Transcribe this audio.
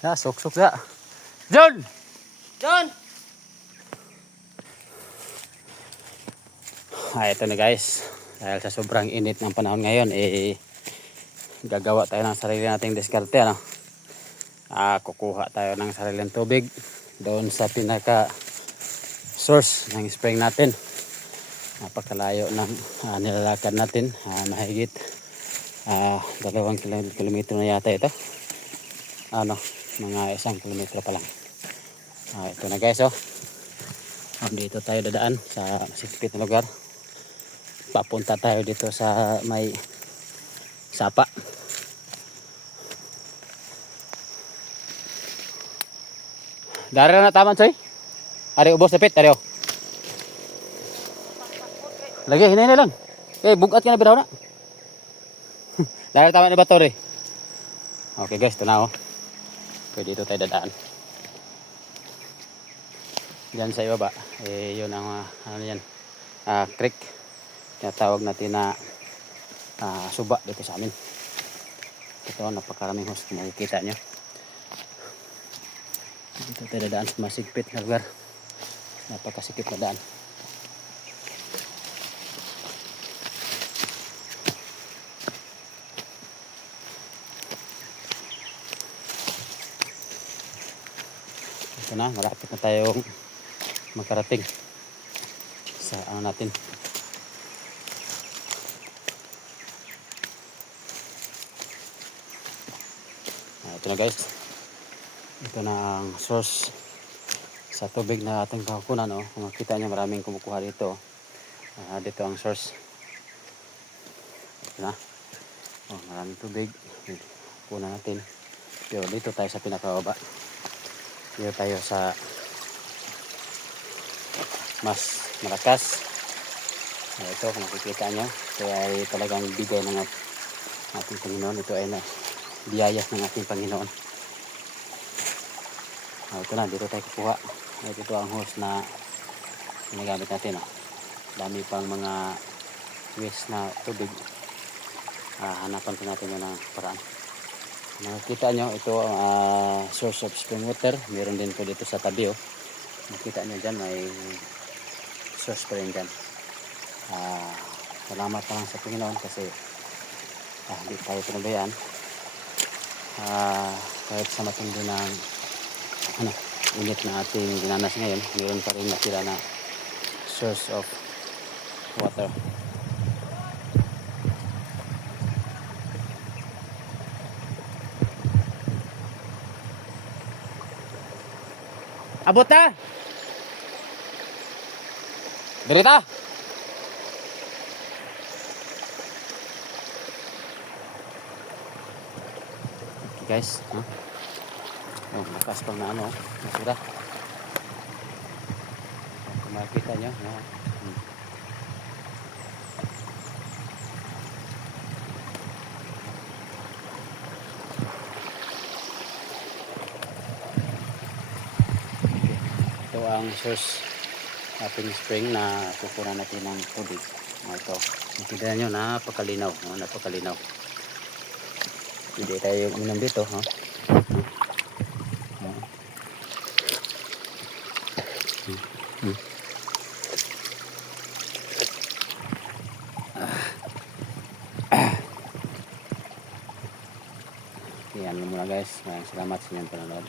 Ya, sok-sok ya. John! John! Ito na guys. Dahil sa sobrang init ng panahon ngayon, gagawa tayo ng sarili nating diskarte. Ano? Kukuha tayo ng sariling tubig doon sa pinaka source ng spring natin. Napakalayo ng nilalakad natin. Mahigit 2 kilometro na yata ito. Mga 1 kilometro pa lang. Ito na guys, oh. Dito tayo dadaan sa sikpit na lugar. Papunta tayo dito sa may sapa. Dari na taman, soy. Ari ubos na pit, ari, oh. Lagi, hinay lang. Bugat ka na bitaw na. Dari taman ni bato, re. Okay guys, ito na, oh. Pwede dito tayo dadaan. Diyan sa ibaba, yun ang yan, creek. Tinatawag natin na suba dito sa amin. Ito, napakaraming hose kung makikita nyo. Dito tayo dadaan sa masigpit na lugar. Napakasikip na daan. Ito na, malapit na tayong magkarating sa natin. Ito na guys. Ito na ang source sa tubig na ating kakunan, oh. Kung makita nyo, maraming kumukuha dito. Dito ang source. Ito na. Maraming tubig. Kunan natin. Pero dito tayo sa pinakababa. Dito tayo sa mas malakas. Ito, kung makikita nyo, ito ay talagang bigay ng ating Panginoon. Ito ay biyaya ng ating Panginoon. Ito na, dito tayo kukuha. Ito ang hose na ginagamit natin. Dami pang mga waste na tubig. Hanapan po natin yun ng paraan. Nakikita nyo, ito source of spring water. Meron din po dito sa tabi. Nakita nyo dyan, may source pa rin dyan. Salamat pa lang sa Panginoon kasi hindi tayo pinabayaan. Kahit sa matindi ng init na ating dinanas ngayon, meron pa rin natira na source of water. Abot na! Dirita! Okay guys, lakas pang na nasira. Kung makikita nyo, ito ang source ating spring na kukunan natin ng tubig. Ito, makikita nyo, napakalinaw. Napakalinaw. Hindi tayo uminom dito. Yan muna guys. Salamat sa inyong panonood.